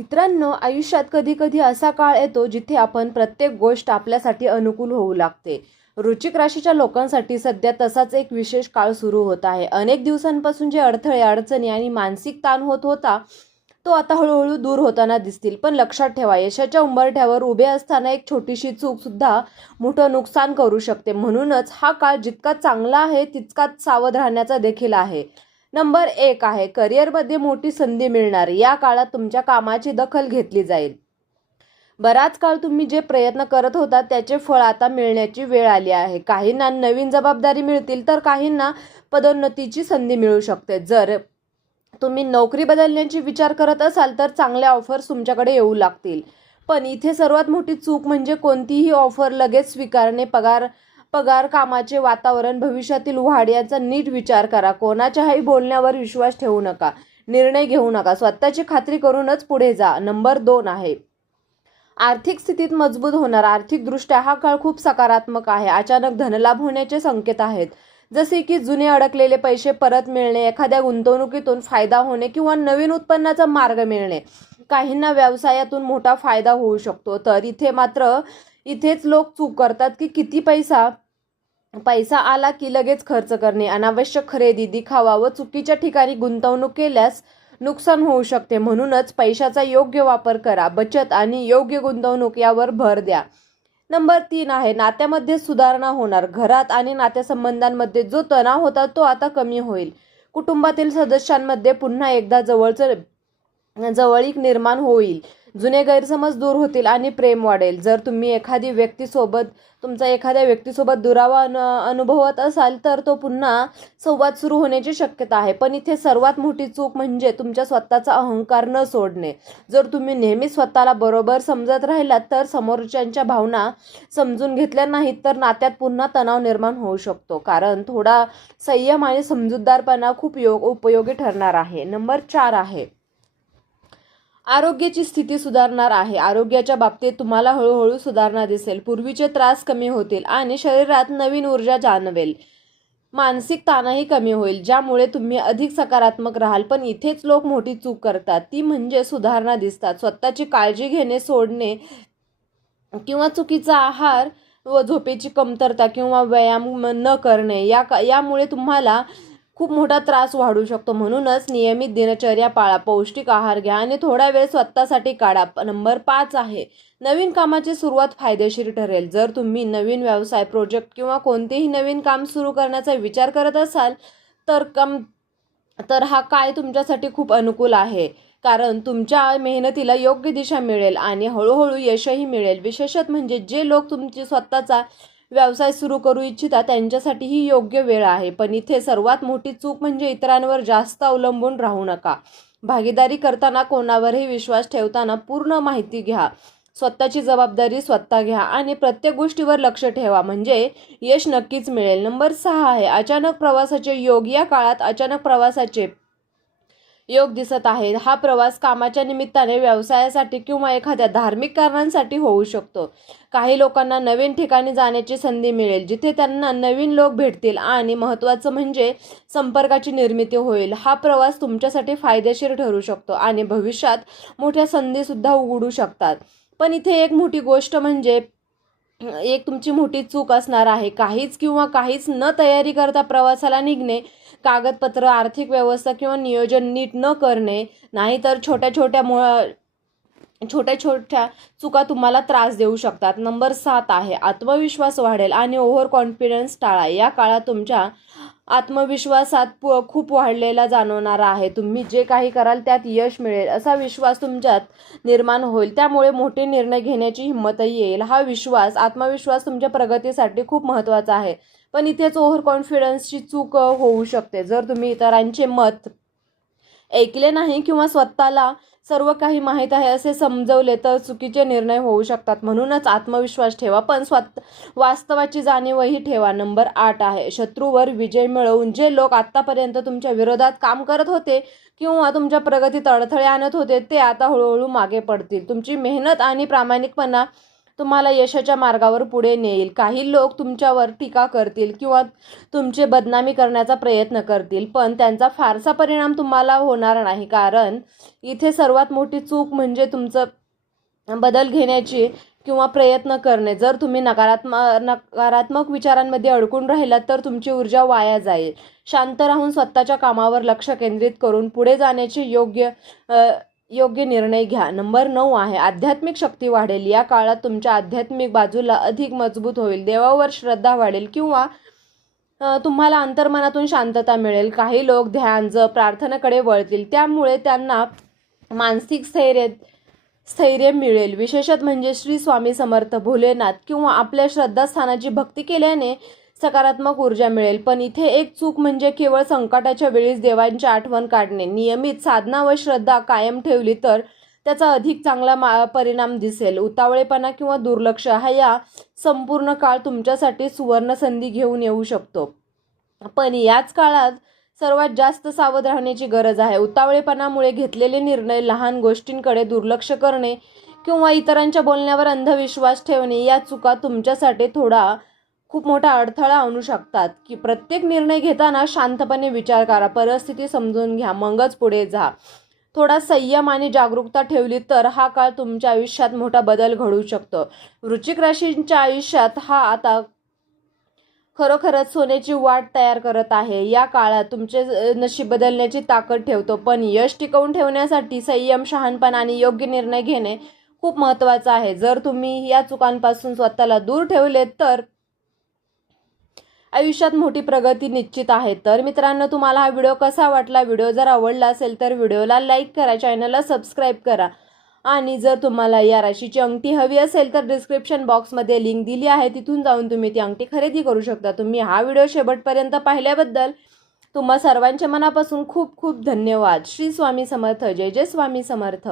मित्रांनो, आयुष्यात कधी-कधी असा काळ येतो जिथे आपण प्रत्येक गोष्ट आपल्यासाठी अनुकूल होऊ लागते. वृश्चिक राशीच्या लोकांसाठी सध्या तसाच एक विशेष काळ सुरू होत आहे. अनेक दिवसांपासून जे अडथळे, अडचणी आणि मानसिक ताण होत होता, तो आता हळूहळू दूर होताना दिसतील. पण लक्षात ठेवा, यशाच्या उंबरठ्यावर उभे असताना एक छोटीशी चूक सुद्धा मोठं नुकसान करू शकते. म्हणूनच हा काळ जितका चांगला आहे, तितकाच सावध राहण्याचा देखील आहे. नंबर 1 आहे करिअरमध्ये मोठी संधी मिळणार. या काळात तुमच्या कामाची दखल घेतली जाईल. बराच काळ तुम्ही जे प्रयत्न करत होता त्याचे फळ आता मिळण्याची वेळ आली आहे. काहींना नवीन जबाबदारी मिळतील, तर काहींना पदोन्नतीची संधी मिळू शकते. जर तुम्ही नोकरी बदलण्याची विचार करत असाल तर चांगल्या ऑफर्स तुमच्याकडे येऊ लागतील. पण इथे सर्वात मोठी चूक म्हणजे कोणतीही ऑफर लगेच स्वीकारणे. पगार, कामाचे वातावरण, भविष्यातील वाढ याचा नीट विचार करा. कोणाच्याही बोलण्यावर विश्वास ठेवू नका. निर्णय घेऊ नका. स्वतःची खात्री करूनच पुढे जा. नंबर 2 आहे आर्थिक स्थितीत मजबूत होणार. आर्थिकदृष्ट्या हा काळ खूप सकारात्मक आहे. अचानक धनलाभ होण्याचे संकेत आहेत, जसे की जुने अडकलेले पैसे परत मिळणे, एखाद्या गुंतवणुकीतून फायदा होणे किंवा नवीन उत्पन्नाचा मार्ग मिळणे. काहींना व्यवसायातून मोठा फायदा होऊ शकतो. तर इथेच लोक चूक करतात की किती पैसा आला की लगेच खर्च करणे, अनावश्यक खरेदी, दिखावा व चुकीच्या ठिकाणी गुंतवणूक केल्यास नुकसान होऊ शकते. म्हणूनच पैशाचा योग्य वापर करा. बचत आणि योग्य गुंतवणूक यावर भर द्या. नंबर 3 आहे नात्यामध्ये सुधारणा होणार. घरात आणि नातेसंबंधांमध्ये जो तणाव होता तो आता कमी होईल. कुटुंबातील सदस्यांमध्ये पुन्हा एकदा जवळीक निर्माण होईल. जुने गैरसमज दूर होतील आणि प्रेम वाढेल. जर तुम्ही एखाद्या व्यक्तीसोबत दुरावा अनुभवत असाल तर तो पुन्हा संवाद सुरू होण्याची शक्यता आहे. पण इथे सर्वात मोठी चूक म्हणजे तुमच्या स्वतःचा अहंकार न सोडणे. जर तुम्ही नेहमी स्वतःला बरोबर समजत राहिलात तर समोरच्यांच्या भावना समजून घेतल्या नाहीत तर नात्यात पुन्हा तणाव निर्माण होऊ शकतो. कारण थोडा संयम आणि समजूतदारपणा खूप उपयोगी ठरणार आहे. नंबर 4 आहे आरोग्याची स्थिती सुधारणार आहे. आरोग्याच्या बाबतीत तुम्हाला हळूहळू सुधारणा दिसेल. पूर्वीचे त्रास कमी होतील आणि शरीरात नवीन ऊर्जा जाणवेल. मानसिक ताणही कमी होईल, ज्यामुळे तुम्ही अधिक सकारात्मक राहाल. पण इथेच लोक मोठी चूक करतात, ती म्हणजे सुधारणा दिसतात स्वतःची काळजी घेणे सोडणे किंवा चुकीचा आहार व झोपेची कमतरता किंवा व्यायाम न करणे यामुळे तुम्हाला खूप मोठा त्रास वाढू शकतो. म्हणूनच नियमित दिनचर्या पाळा, पौष्टिक आहार घ्या आणि थोडा वेळ स्वतःसाठी काढा. नंबर 5 आहे नवीन कामाची सुरुवात फायदेशीर ठरेल. जर तुम्ही नवीन व्यवसाय, प्रोजेक्ट किंवा कोणतेही नवीन काम सुरू करण्याचा विचार करत असाल तर हा काळ तुमच्यासाठी खूप अनुकूल आहे. कारण तुमच्या मेहनतीला योग्य दिशा मिळेल आणि हळूहळू यशही मिळेल. विशेषतः म्हणजे जे लोक तुमची स्वतःचा व्यवसाय सुरू करू इच्छिता त्यांच्यासाठी ही योग्य वेळ आहे. पण इथे सर्वात मोठी चूक म्हणजे इतरांवर जास्त अवलंबून राहू नका. भागीदारी करताना कोणावरही विश्वास ठेवताना पूर्ण माहिती घ्या. स्वतःची जबाबदारी स्वतः घ्या आणि प्रत्येक गोष्टीवर लक्ष ठेवा, म्हणजे यश नक्कीच मिळेल. नंबर 6 आहे अचानक प्रवासाचे योग. या काळात अचानक प्रवासाचे योग दिसत आहे. हा प्रवास कामाच्या निमित्ताने, व्यवसायासाठी किंवा एखाद्या धार्मिक कारणांसाठी होऊ शकतो. काही लोकांना नवीन ठिकाणी जाण्याची संधी मिळेल, जिथे त्यांना नवीन लोक भेटतील आणि महत्त्वाचं म्हणजे संपर्काची निर्मिती होईल. हा प्रवास तुमच्यासाठी फायदेशीर ठरू शकतो आणि भविष्यात मोठ्या संधी सुद्धा उघडू शकतात. पण इथे एक मोठी गोष्ट म्हणजे तुमची मोठी चूक असणार आहे काहीच न तयारी करता प्रवासाला निघणे. कागदपत्र, आर्थिक व्यवस्था किंवा नियोजन नीट न करणे, नाहीतर छोट्या छोट्या चुका तुम्हाला त्रास देऊ शकतात. नंबर 7 आहे आत्मविश्वास वाढेल आणि ओव्हर कॉन्फिडन्स टाळा. या काळात तुमच्या आत्मविश्वासात खूप वाढलेला जाणवणार आहे. तुम्ही जे काही कराल त्यात यश मिळेल असा विश्वास तुमच्यात निर्माण होईल. त्यामुळे मोठे निर्णय घेण्याची हिंमतही येईल. आत्मविश्वास तुमच्या प्रगतीसाठी खूप महत्त्वाचा आहे. पण इथेच ओव्हर कॉन्फिडन्सची चूक होऊ शकते. जर तुम्ही इतरांचे मत ऐकले नाही किंवा स्वतःला सर्व काही माहीत आहे असे समजवले तर चुकीचे निर्णय होऊ शकतात. म्हणूनच आत्मविश्वास ठेवा, पण वास्तवाची जाणीवही ठेवा. नंबर 8 आहे शत्रूवर विजय मिळवून. जे लोक आतापर्यंत तुमच्या विरोधात काम करत होते किंवा तुमच्या प्रगतीत अडथळे आणत होते ते आता हळूहळू मागे पडतील. तुमची मेहनत आणि प्रामाणिकपणा तुम्हाला यशाच्या मार्गावर पुढे नेईल. काही लोक तुमच्यावर टीका करतील किंवा तुमची बदनामी करण्याचा प्रयत्न करतील, पण त्यांचा फारसा परिणाम तुम्हाला होणार नाही, कारण इथे सर्वात मोठी चूक म्हणजे तुमचं बदल घेण्याची किंवा प्रयत्न करणे. जर तुम्ही नकारात्मक विचारांमध्ये अडकून राहिलात तर तुमची ऊर्जा वाया जाईल. शांत राहून स्वतःच्या कामावर लक्ष केंद्रित करून पुढे जाण्याचे योग्य निर्णय घ्या. नंबर 9 आहे आध्यात्मिक शक्ती वाढेल. या काळात तुमच्या आध्यात्मिक बाजूला अधिक मजबूत होईल. देवावर श्रद्धा वाढेल किंवा तुम्हाला अंतर्मनातून शांतता मिळेल. काही लोक ध्यान, जप, प्रार्थनेकडे वळतील, त्यामुळे त्यांना मानसिक स्थैर्य मिळेल. विशेषत म्हणजे श्री स्वामी समर्थ, भोलेनाथ किंवा आपल्या श्रद्धास्थानाची भक्ती केल्याने सकारात्मक ऊर्जा मिळेल. पण इथे एक चूक म्हणजे केवळ संकटाच्या वेळीच देवांची आठवण काढणे. नियमित साधना व श्रद्धा कायम ठेवली तर त्याचा अधिक चांगला परिणाम दिसेल. उतावळेपणा किंवा दुर्लक्ष हा या संपूर्ण काळ तुमच्यासाठी सुवर्ण संधी घेऊन येऊ शकतो. पण याच काळात सर्वात जास्त सावध राहण्याची गरज आहे. उतावळेपणामुळे घेतलेले निर्णय, लहान गोष्टींकडे दुर्लक्ष करणे किंवा इतरांच्या बोलण्यावर अंधविश्वास ठेवणे या चुका तुमच्यासाठी खूप मोठा अडथळा आणू शकतात. की प्रत्येक निर्णय घेताना शांतपणे विचार करा, परिस्थिती समजून घ्या, मगच पुढे जा. थोडा संयम आणि जागरूकता ठेवली तर हा काळ तुमच्या आयुष्यात मोठा बदल घडवू शकतो. वृश्चिक राशीच्या आयुष्यात हा आता खरोखरच सोन्याची वाट तयार करत आहे. या काळात तुमचे नशीब बदलण्याची ताकद ठेवतो, पण यश टिकवून ठेवण्यासाठी संयम, शहाणपणा आणि योग्य निर्णय घेणे खूप महत्त्वाचं आहे. जर तुम्ही या चुकांपासून स्वतःला दूर ठेवले तर आयुष्यात मोठी प्रगती निश्चित आहे. तर मित्रांनो, तुम्हाला हा व्हिडिओ कसा वाटला? व्हिडिओ जर आवडला असेल तर व्हिडिओला लाईक करा, चॅनलला सबस्क्राईब करा आणि जर तुम्हाला या राशीची अंगठी हवी असेल तर डिस्क्रिप्शन बॉक्समध्ये लिंक दिली आहे, तिथून जाऊन तुम्ही ती अंगठी खरेदी करू शकता. तुम्ही हा व्हिडिओ शेवटपर्यंत पाहिल्याबद्दल तुम्हा सर्वांच्या मनापासून खूप खूप धन्यवाद. श्री स्वामी समर्थ. जय जय स्वामी समर्थ.